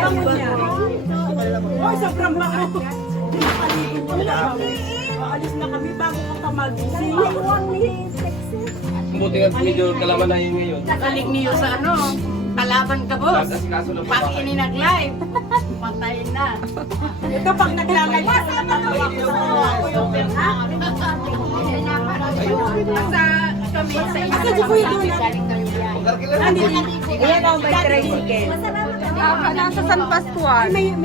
bango niya. Oh, sobrang bango. Alis na kami bago ka pa magising. Buti nga medyo kalaban na yun ngayon. Kalig niyo sa ano, kalaban ka boss. Pag ininag-live, patay na. Ito pag naglalay ka, natatawa ko sa Basta kami sa inyo. Asa di ko yun. Ayan o, may tricycle. Nasa San Pascual. May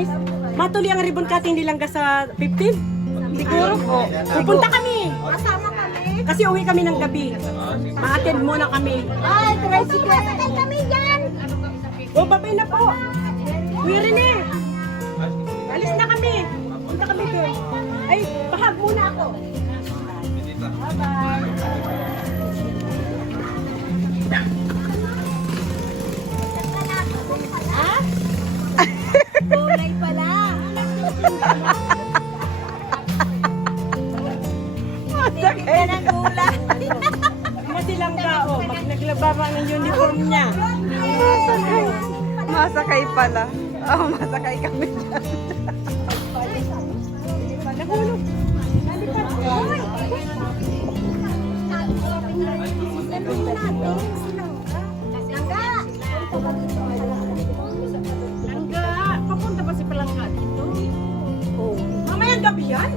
matuloy ang ribbon cutting nilangga sa 15? Siguro po. Pupunta kami. Kasama kami. Kasi uwi kami ng gabi. Ma-attend muna kami. Ay, tricycle. Kasakay kami dyan. O, babay na po. Kuya Rene. Alis na kami. Punta kami doon. Ay, bahag muna ako. Bye-bye. Ha? Gulay pala. Tinignan ng gulay. Kasi lang ka, oh. Pag naglababa ng uniform niya. Masakay pala. Oh, masakay kami dyan. Nahulog. Langga, papunta ba si Palangga dito? Oh. Mamayang gabi yan.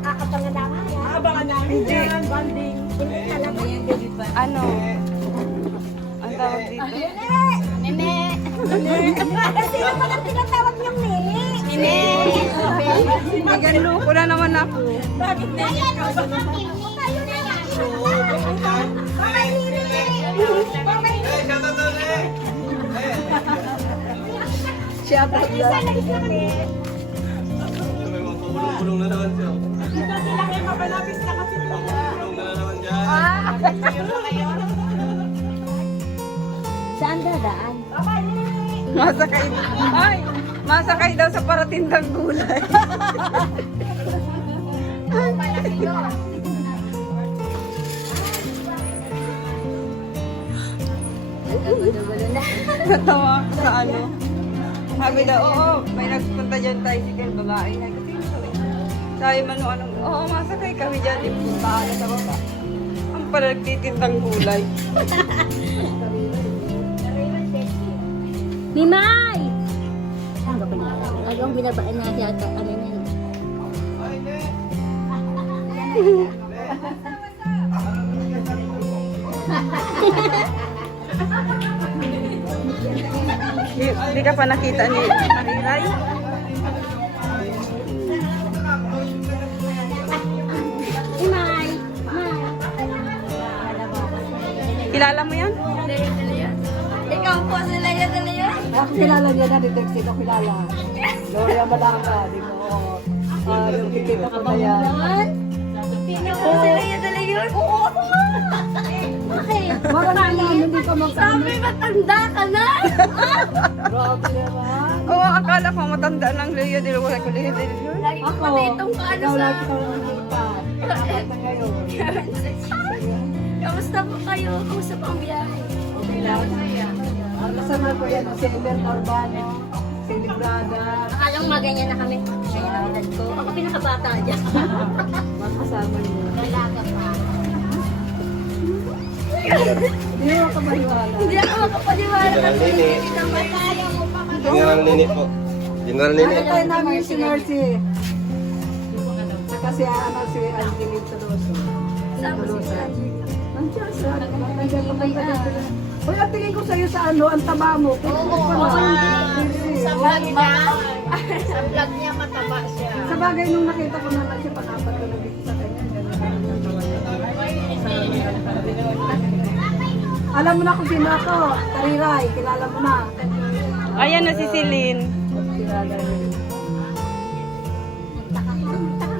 Kakapangalangan yan. Aabangan namin yan. Banding. Ano? Ang tawag dito? Nene! Sino pa lang tinatawag niyong nene? Nene! Magano ko na naman ako. Bakit na yan? Kayo na yan! Mamay nene! Mamay nene! Shout out Isa na isa kami. Pulong na naman siya. Dito sila kayo mabalapis na kasi. Pulong na naman dyan. Saan dadaan? Masakay. Ay, masakay daw sa paratindang gulay. Natawa ako sa ano. Sabi daw, oo, may nagpunta dyan tricycle, babae na. Sabi man nung anong, oo, masakay kami dyan. Ipuntaan na sa baba. Ang pala nagtitindang gulay. Mimay! Agong binabaan niya siya at ano niya. Hindi ka pa nakita ni Marilay? Mimay! Kilala mo yan? Ikaw po sila yan na yan? Ako kilala niya na, detective ako kilala. Gloria Malanga, di mo. Yung kikita ko na yan. Ikaw po sila yan na yun? Oo, ako nga! Bakit? Baka naman, hindi ka Sabi, matanda ka na! Grabe naman. Oo, akala ko matanda ng Leo de Leo. Leo de Leo. Lagi ko pati itong kaano Ikaw sa... lagi ka lang nagpapad. Dapat na ngayon. Kamusta po kayo? Kamusta po ang biyahe? Okay lang. Ang kasama ko yan, si Emer Urbano, si Librada, Akalang maganyan na kami. Ganyan ang edad ko. Ako pinakabata dyan. mga kasama niyo. Dalaga pa. Hindi mo ka maniwala. Hindi ako makapaniwala General kasi Nene. hindi ng bataya mo pa General Nene po. General Nene. Nakatay namin si Mercy. Kasi ano si Angeline Toloso. Sama si Tolosa. Angie. Nandiyan siya. Nandiyan ka ba dito? Uy, ang tingin ko sa'yo sa ano, ang taba mo. Sa vlog niya. Sa vlog niya mataba siya. Sa bagay nung nakita ko naman siya, pang-apat ko na dito sa kanya. Alam mo na kung sino ako. Tariray, kilala mo na. Ayan na si Celine. Kilala mo.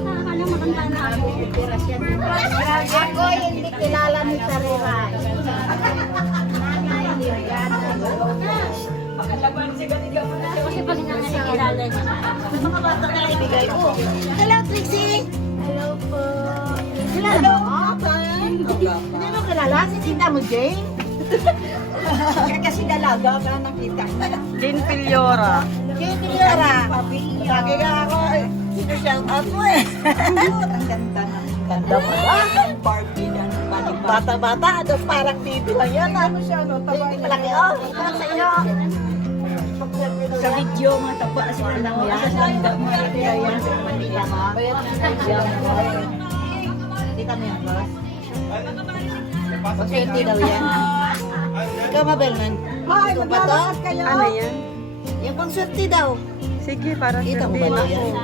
Akala matanda na ako. Ako hindi kilala ni Tariray. Kasi pag nakikilala niya. Mga bata na ibigay ko. Hello, Trixie! Hello po. Kilala mo? Hindi mo kilala? Si Tita mo, Jane? Kasi dalaga ka nakita. Jane Piliora. Kaya lagi ka ako, sinushout out mo eh. Ang ganda na. Ganda mo ba? Barbie na. Bata-bata, ano, parang baby lang yan. Ano siya, no? Baby malaki. Oh, parang sa iyo. Sa video, mataba sila lang yan. Ganda mo. Kaya yan sa Manila, ha? Kita mo yan, boss? Pasente daw yan. Ikaw, Mabelman? Ay, Ikaw ba to? maglalakad kayo. Ano yan? Yung pang swerte daw. Sige, para Kita mo ba sabihin to ako. yan?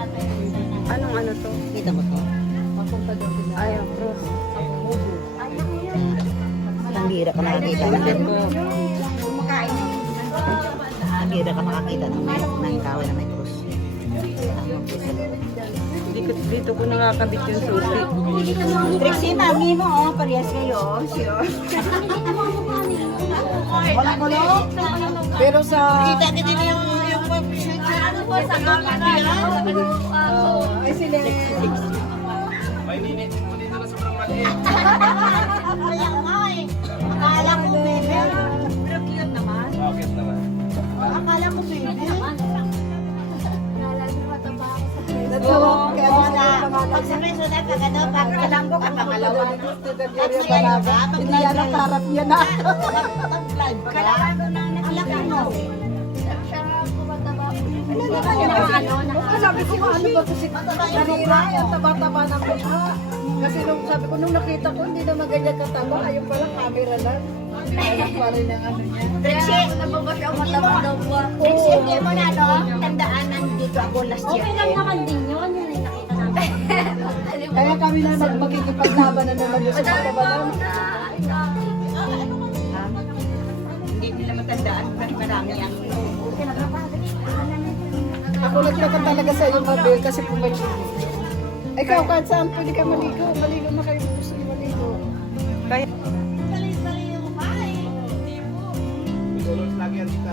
Anong ano to? Kita mo to? Ayaw, cross. Ang gira ka nakakita ng Ang gira ka makakita ng kahoy na may krus. Dito ko nakakabit yung susi. Trixie, mami mo, oh, parehas kayo. Sure. Wala ko lang. Pero sa... Kita kita na yung Ay, sila. May ninit mo dito na sobrang maliit. Kaya nga eh. Akala ko baby. Pero cute naman. Bakit naman? Akala ko baby. Oo, kaya Oo gusto na. ko pangalan. Pag sa resulta ka gano, pagkalang ko ka pangalawa. Hindi yan ang harap niya na. Kailangan ko na nakalaki mo. Sabi ko, ano ba ito si Kanira? Ang taba-taba ng mukha. Kasi nung sabi ko, nung nakita ko, hindi na maganyan kataba. Ayun pala, camera lang. Alam pa rin ang ano niya. Trixie, Trixie, hindi mo na, no? Tandaan, nandito ako last year. Okay lang naman din yun. Yun ay nakita namin. Kaya kami na magkikipaglaban na naman yung sa taba lang. Hindi nila matandaan, kasi marami ang... Ako nagtaka talaga sa iyo, Mabel, kasi pumalik. Ikaw, kahit saan pwede ka maligo. Maligo na kayo gusto niyo maligo. Kaya, Tulog lagi yan dito.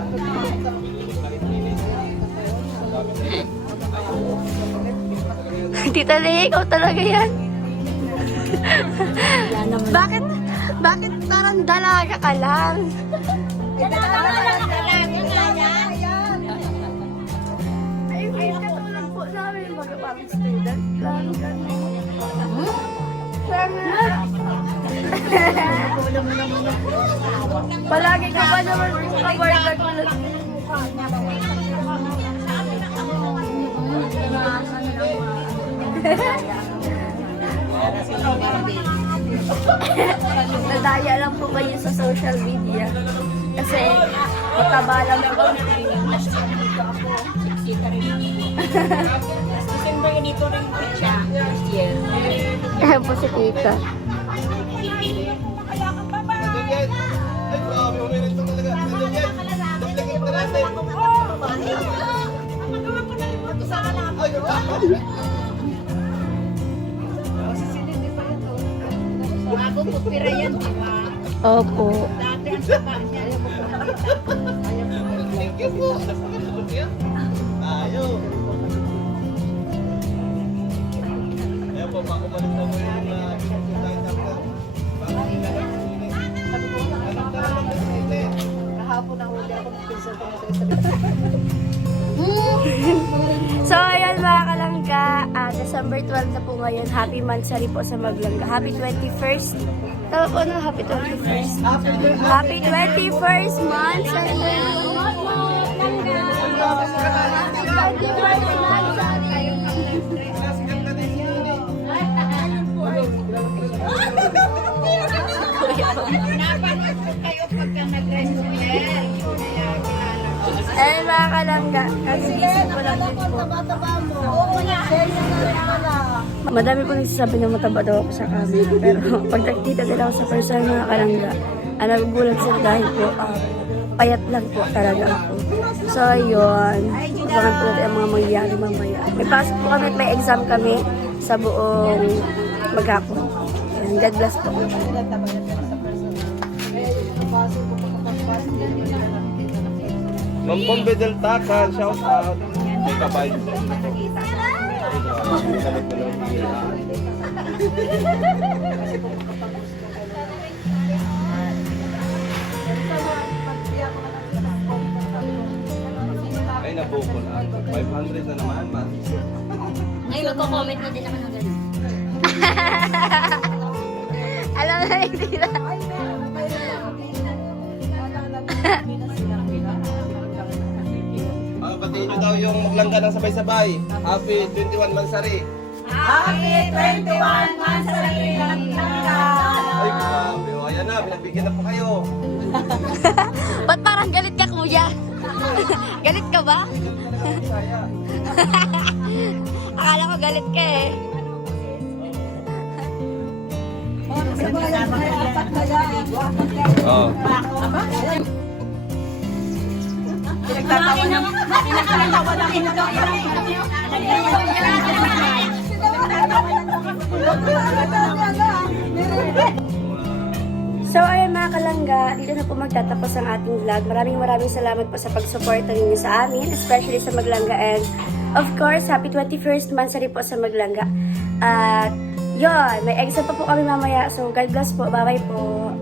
Tita Lea, ikaw talaga yan. Bakit parang dalaga ka lang? Ay, katulad po namin, mga parang student lang. Palagi ka ba naman kaboy nagulot? Nadaya lang po kayo sa social media. Kasi mataba lang po. December yun ito rin po siya. Last year. Kaya po si Tita. Nandun yan. Ay, grabe. Umirit ko talaga. Nandun yan. Duplicate na natin. Bago po pira yan, di ba? Opo. Dati ang taba niya. Thank you po. Ayaw. Ayan po, pakumalit na mo yung Kahapon na huli ako ng pizza ko na sa isa. So, ayan mga kalangga, December 12 na po ngayon. Happy Mansari po sa Maglangga. Happy 21st. Tama po na, happy 21st. Happy 21st Mansari. Happy 21st Mansari. Napanood ko kayo pagka nag-dress mo yan. Ayun mga kalangga, kagigising ko lang din po. Madami po nagsasabi na mataba daw ako sa camera. Pero pag nakikita nila ako sa person mga kalangga, nagugulat sila dahil po payat lang po talaga ako. So ayun, abangan po natin ang mga mangyayari mamaya. May pasok po kami at may exam kami sa buong maghapon. Ayan, God bless po. Mampombe del Taka, shout out. Kabay. bukol. 500 na naman, mas. Ngayon magko-comment na din ako ng gano'n. Alam na hindi na. Batiin nyo daw yung maglangga ng sabay-sabay. Happy 21 Mansari. Happy 21 Mansari! Ay, grabe. O, ayan na, pinagbigyan na po kayo. Ba't parang galit ka, kuya? Galit ka ba? Saya. Akala ko galit ka eh. Oh. So ayun mga kalangga, dito na po magtatapos ang ating vlog. Maraming salamat po sa pagsuporta ninyo sa amin, especially sa Maglangga, and of course, happy 21st Mansari po sa Maglangga. At yun, may exam pa po kami mamaya, so God bless po, bye bye po.